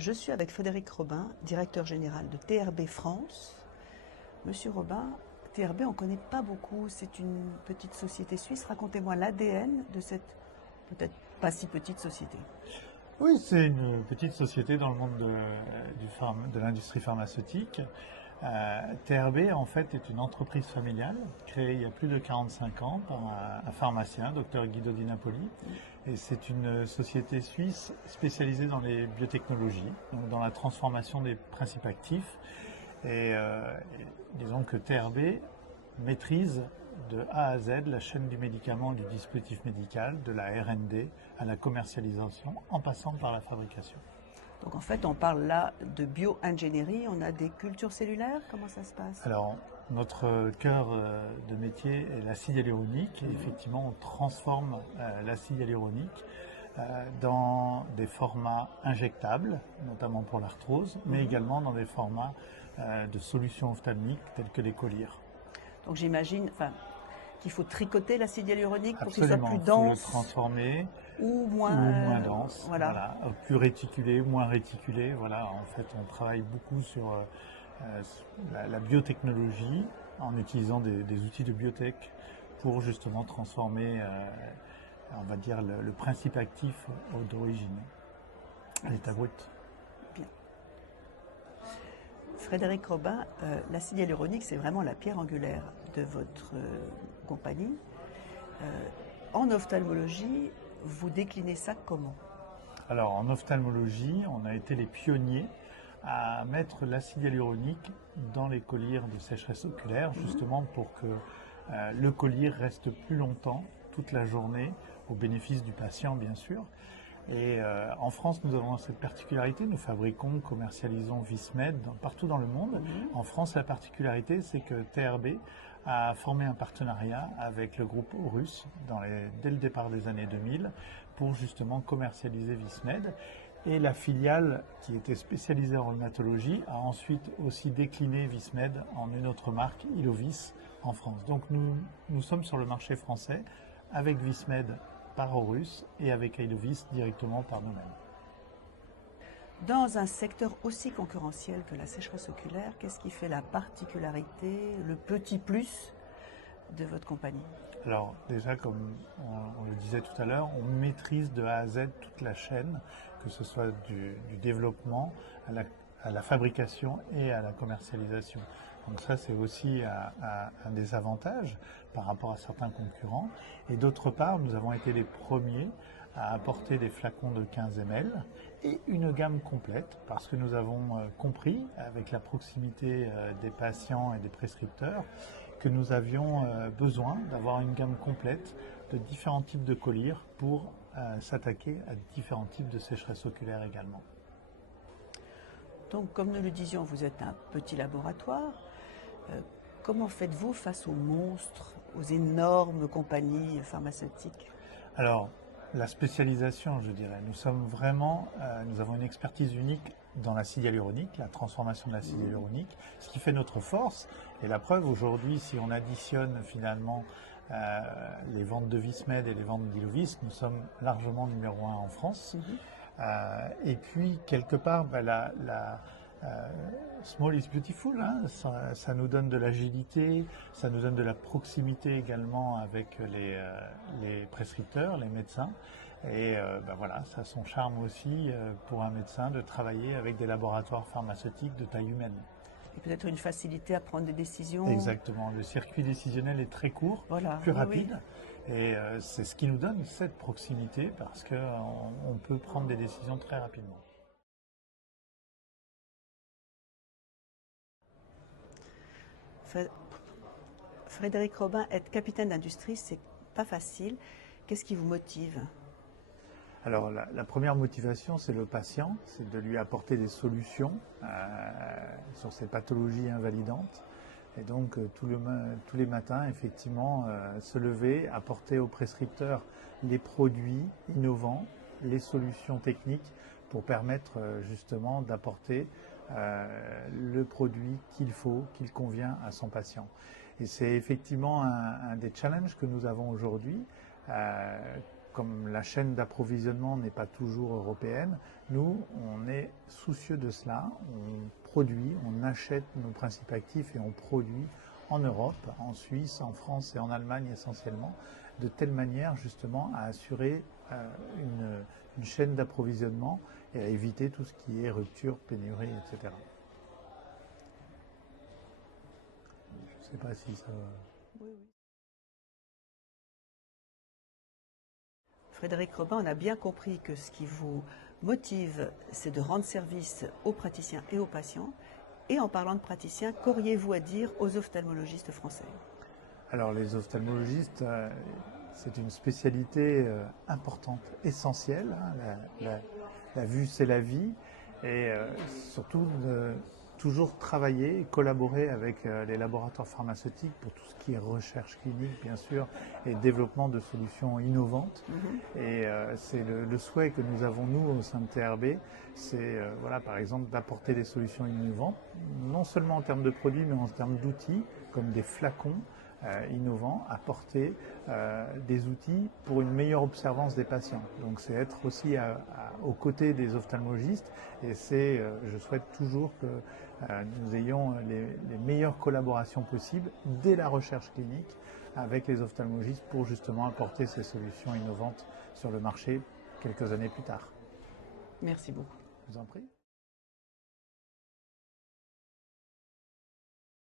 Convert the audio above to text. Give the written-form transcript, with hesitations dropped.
Je suis avec Frédéric Robin, directeur général de TRB France. Monsieur Robin, TRB, on ne connaît pas beaucoup, c'est une petite société suisse. Racontez-moi l'ADN de cette peut-être pas si petite société. Oui, c'est une petite société dans le monde de l'industrie pharmaceutique. TRB, en fait, est une entreprise familiale créée il y a plus de 45 ans par un pharmacien, Dr Guido Di Napoli. Et c'est une société suisse spécialisée dans les biotechnologies, donc dans la transformation des principes actifs. Et disons que TRB maîtrise de A à Z la chaîne du médicament, du dispositif médical, de la R&D à la commercialisation, en passant par la fabrication. Donc en fait, on parle là de bio-ingénierie, on a des cultures cellulaires, comment ça se passe? Alors, notre cœur de métier est l'acide hyaluronique, et effectivement, on transforme l'acide hyaluronique dans des formats injectables, notamment pour l'arthrose, mais également dans des formats de solutions ophtalmiques telles que les collyres. Donc j'imagine qu'il faut tricoter l'acide hyaluronique pour qu'il soit Absolument, plus il faut le dense transformer ou ou moins, moins dense, voilà. plus réticulé, moins réticulé. Voilà, en fait, on travaille beaucoup sur la biotechnologie en utilisant des outils de biotech pour justement transformer, on va dire, le principe actif d'origine, à l'état brut. Bien. Frédéric Robin, l'acide hyaluronique, c'est vraiment la pierre angulaire de votre compagnie. En ophtalmologie, vous déclinez ça comment? Alors, en ophtalmologie, on a été les pionniers à mettre l'acide hyaluronique dans les collyres de sécheresse oculaire, justement pour que le collyre reste plus longtemps, toute la journée, au bénéfice du patient, bien sûr. Et en France, nous avons cette particularité, nous fabriquons, commercialisons Vismed partout dans le monde. En France, la particularité, c'est que TRB a formé un partenariat avec le groupe Horus dès le départ des années 2000 pour justement commercialiser Vismed. Et la filiale qui était spécialisée en rhumatologie a ensuite aussi décliné Vismed en une autre marque, Ilovis, en France. Donc nous sommes sur le marché français avec Vismed par Horus et avec Ilovis directement par nous-mêmes. Dans un secteur aussi concurrentiel que la sécheresse oculaire, qu'est-ce qui fait la particularité, le petit plus de votre compagnie? Alors déjà, comme on le disait tout à l'heure, on maîtrise de A à Z toute la chaîne, que ce soit du développement à la fabrication et à la commercialisation. Donc ça, c'est aussi un des avantages par rapport à certains concurrents. Et d'autre part, nous avons été les premiers à apporter des flacons de 15 ml et une gamme complète parce que nous avons compris, avec la proximité des patients et des prescripteurs, que nous avions besoin d'avoir une gamme complète de différents types de collyres pour s'attaquer à différents types de sécheresse oculaire également. Donc, comme nous le disions, vous êtes un petit laboratoire. Comment faites-vous face aux monstres, aux énormes compagnies pharmaceutiques? Alors, la spécialisation, je dirais. Nous avons une expertise unique dans l'acide hyaluronique, la transformation de l'acide hyaluronique, ce qui fait notre force. Et la preuve, aujourd'hui, si on additionne finalement les ventes de Vismed et les ventes d'Ilovis, nous sommes largement numéro 1 en France. Et puis, quelque part, small is beautiful, hein, ça nous donne de l'agilité, ça nous donne de la proximité également avec les prescripteurs, les médecins. Et voilà, ça a son charme aussi pour un médecin de travailler avec des laboratoires pharmaceutiques de taille humaine. Et peut-être une facilité à prendre des décisions. Exactement, le circuit décisionnel est très court, voilà, plus rapide. Oui. Et c'est ce qui nous donne cette proximité parce qu'on peut prendre des décisions très rapidement. Frédéric Robin, être capitaine d'industrie, c'est pas facile. Qu'est-ce qui vous motive? Alors la première motivation, c'est le patient, c'est de lui apporter des solutions sur ces pathologies invalidantes. Et donc tous les matins, effectivement, se lever, apporter aux prescripteurs les produits innovants, les solutions techniques pour permettre justement d'apporter le produit qu'il faut, qu'il convient à son patient. Et c'est effectivement un des challenges que nous avons aujourd'hui. comme la chaîne d'approvisionnement n'est pas toujours européenne, nous, on est soucieux de cela. On produit, on achète nos principes actifs et on produit en Europe, en Suisse, en France et en Allemagne essentiellement, de telle manière justement à assurer une chaîne d'approvisionnement et à éviter tout ce qui est rupture, pénurie, etc. Je ne sais pas si ça va. Oui, oui. Frédéric Robin, on a bien compris que ce qui vous motive, c'est de rendre service aux praticiens et aux patients. Et en parlant de praticiens, qu'auriez-vous à dire aux ophtalmologistes français? Alors les ophtalmologistes, c'est une spécialité importante, essentielle. Hein. La vue, c'est la vie. Et surtout, toujours travailler et collaborer avec les laboratoires pharmaceutiques pour tout ce qui est recherche clinique, bien sûr, et développement de solutions innovantes. Et c'est le souhait que nous avons, nous, au sein de TRB, c'est, voilà, par exemple, d'apporter des solutions innovantes, non seulement en termes de produits, mais en termes d'outils, comme des flacons, innovants, apporter des outils pour une meilleure observance des patients. Donc c'est être aussi aux côtés des ophtalmologistes et c'est, je souhaite toujours que nous ayons les meilleures collaborations possibles dès la recherche clinique avec les ophtalmologistes pour justement apporter ces solutions innovantes sur le marché quelques années plus tard. Merci beaucoup. Je vous en prie.